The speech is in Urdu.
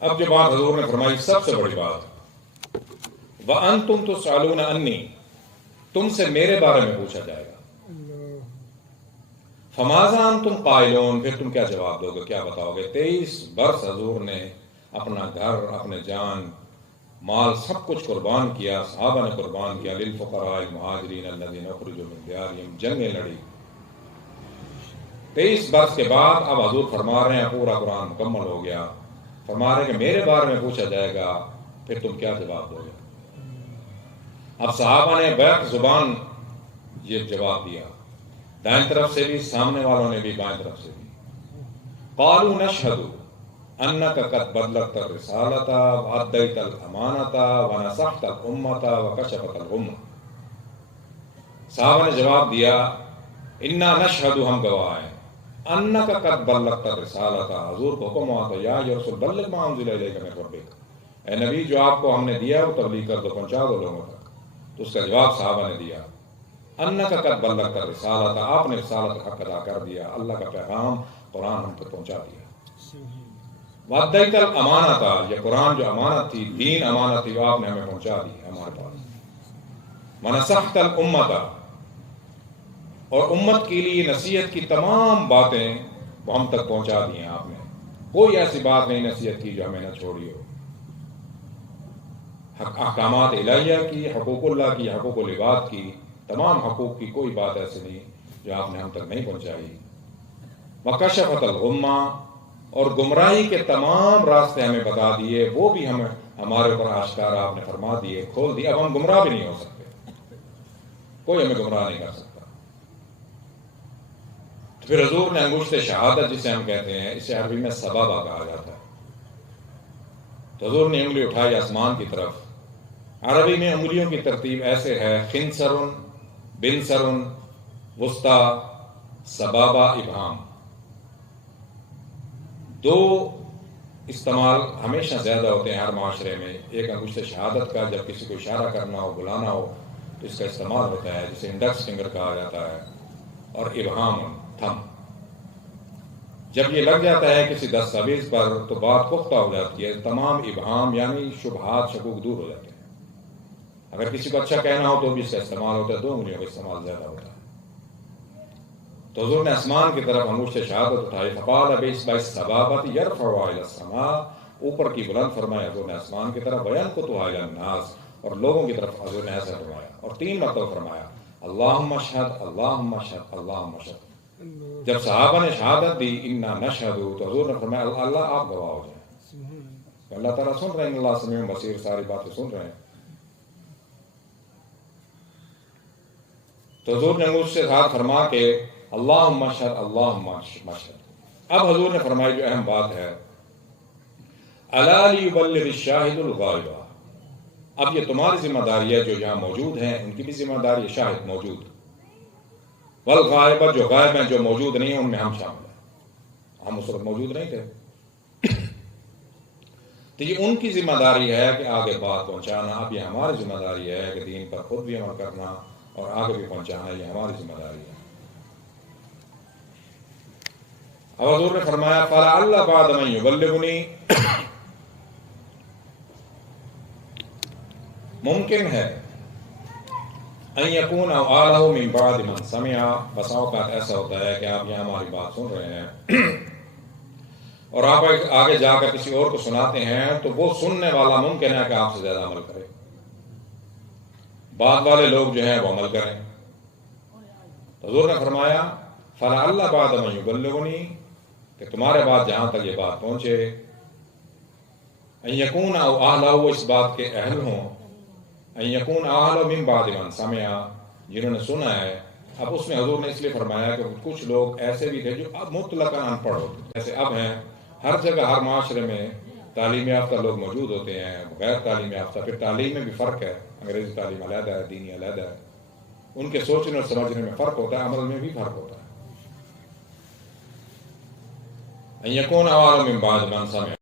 اب جو بات حضور نے فرمائی سب سے بڑی بات، وَأَنْتُمْ تُسْأَلُونَ عَنِّي، تم سے میرے بارے میں پوچھا جائے گا، فَمَاذَا أَنْتُمْ قَائِلُونَ، پھر تم کیا جواب دو گے، کیا بتاؤ گے؟ 23 برس حضور نے اپنا گھر، اپنے جان مال سب کچھ قربان کیا، صحابہ نے قربان کیا، للفقراء المہاجرین الذین اخرجوا من دیارہم، جنگیں لڑی۔ 23 برس کے بعد اب حضور فرما رہے ہیں پورا قرآن مکمل ہو گیا، فرما رہے ہیں کہ میرے بارے میں پوچھا جائے گا، پھر تم کیا جواب دو گے؟ اب صحابہ نے بیک زبان یہ جواب دیا، دائیں طرف سے بھی، سامنے والوں نے بھی، بائیں طرف سے بھی۔ قالوا نشہد انک قد بلغت الرسالۃ وادیت الامانۃ ونصحت الامۃ وکشفت الغمۃ۔ صحابہ نے جواب دیا، انا نشہد، ہم گواہ ہیں، انک قد بلغت الرسالۃ، حضور کو حکم ہوا تو یا رسول بلغ ما انزل الیک من ربک، اے نبی جو آپ کو ہم نے دیا وہ تبلیغ کر دو، پہنچا دو لوگوں تک۔ تو اس کا جواب صحابہ نے دیا، انک قد بلغت الرسالۃ، آپ نے رسالت حق ادا کر دیا، اللہ کا پیغام قرآن ہم تک پہنچا دیا۔ وادیت الامانۃ، یہ قرآن جو امانت تھی، دین امانت تھی، وہ آپ نے ہمیں پہنچا دی ہمارے پاس۔ ونصحت الامۃ، اور امت کے لیے نصیحت کی تمام باتیں وہ ہم تک پہنچا دی ہیں آپ نے، کوئی ایسی بات نہیں نصیحت کی جو ہمیں نہ چھوڑی ہو۔ احکامات الہیہ کی، حقوق اللہ کی، حقوق العباد کی، تمام حقوق کی کوئی بات ایسی نہیں جو آپ نے ہم تک نہیں پہنچائی۔ وکشفت الغمہ، اور گمراہی کے تمام راستے ہمیں بتا دیے، وہ بھی ہمیں ہمارے اوپر آشکار آپ نے فرما دیے، کھول دیے، اب ہم گمراہ بھی نہیں ہو سکتے، کوئی ہمیں گمراہ نہیں کر سکتا۔ پھر حضور نے انگشت شہادت جسے ہم کہتے ہیں، اسے عربی میں سبابہ کہا جاتا ہے، تو حضور نے انگلی اٹھائی آسمان کی طرف۔ عربی میں انگلیوں کی ترتیب ایسے ہے، خنصر، بنصر، وسطی، سبابہ، ابہام۔ دو استعمال ہمیشہ زیادہ ہوتے ہیں ہر معاشرے میں، ایک انگشت شہادت کا، جب کسی کو اشارہ کرنا ہو، بلانا ہو تو اس کا استعمال ہوتا ہے، جسے انڈیکس فنگر کہا جاتا ہے، اور ابہام، تھم۔ جب یہ لگ جاتا ہے کسی دستاویز پر تو بات پختہ ہو جاتی ہے، تمام ابہام یعنی شبہات، شکوک دور ہو جاتے ہیں۔ اگر کسی کو اچھا کہنا ہو تو بھی اس کا استعمال ہوتا ہے، دو انگلیوں کا استعمال زیادہ ہوتا ہے۔ تو حضور نے آسمان کی طرف انگشت شہادت اٹھائی، فقال باصبع السبابۃ یرفعها الی السماء، اوپر کی بلند فرمایا حضور نے آسمان کی طرف، وینکتها الی الناس، اور لوگوں کی طرف حضور نے ایسا فرمایا، اور 3 مرتبہ فرمایا، اللہم اشہد، اللہم اشہد، اللہم اشہد۔ جب صحابہ نے شہادت دی انا نشہد، تو حضور نے فرمایا اللہ آپ گواہ ہو جائیں، اللہ تعالیٰ سن رہے ہیں، اللہ سمیع بصیر، ساری باتیں سن رہے ہیں۔ تو حضور نے مجھ سے ہاتھ فرما کے اللہم اشہد، اللہم اشہد۔ اب حضور نے فرمائی جو اہم بات ہے، الا لیبلغ الشاہد الغائب، اب یہ تمہاری ذمہ داری ہے، جو یہاں موجود ہیں ان کی بھی ذمہ داری ہے، شاہد موجود، والغائب، جو غائب ہیں، جو موجود نہیں ہیں، ان میں ہم شامل ہیں، ہم اس وقت موجود نہیں تھے، تو یہ ان کی ذمہ داری ہے کہ آگے بات پہنچانا۔ اب یہ ہماری ذمہ داری ہے کہ دین پر خود بھی عمل کرنا اور آگے بھی پہنچانا، یہ ہماری ذمہ داری ہے۔ اب حضور نے فرمایا فلعل بعد من یبلغنی، ممکن ہے ان یکون اوعالہ من بعد من سمع، بس اوقات ایسا ہوتا ہے کہ آپ یہاں ہماری بات سن رہے ہیں اور آپ آگے جا کر کسی اور کو سناتے ہیں، تو وہ سننے والا ممکن ہے کہ آپ سے زیادہ عمل کرے، بعد والے لوگ جو ہیں وہ عمل کریں۔ حضور نے فرمایا فلعل بعد من یبلغنی، کہ تمہارے بعد جہاں تک یہ بات پہنچے، ان یکون اوعالہ، وہ اس بات کے اہل ہوں، ان یکون اوعالہ من بعد من سمع، جنہوں نے سنا ہے۔ اب اس میں حضور نے اس لیے فرمایا کہ کچھ لوگ ایسے بھی تھے جو اب مطلقاً ان پڑھ ہوتے، جیسے اب ہیں، ہر جگہ ہر معاشرے میں تعلیم یافتہ لوگ موجود ہوتے ہیں، غیر تعلیم یافتہ، پھر تعلیم میں بھی فرق ہے، انگریزی تعلیم علیحدہ ہے، دینی علیحدہ ہے، ان کے سوچنے اور سمجھنے میں فرق ہوتا ہے، عمل میں بھی فرق ہوتا ہے۔ ان یکون اوعالہ من بعد من سمع،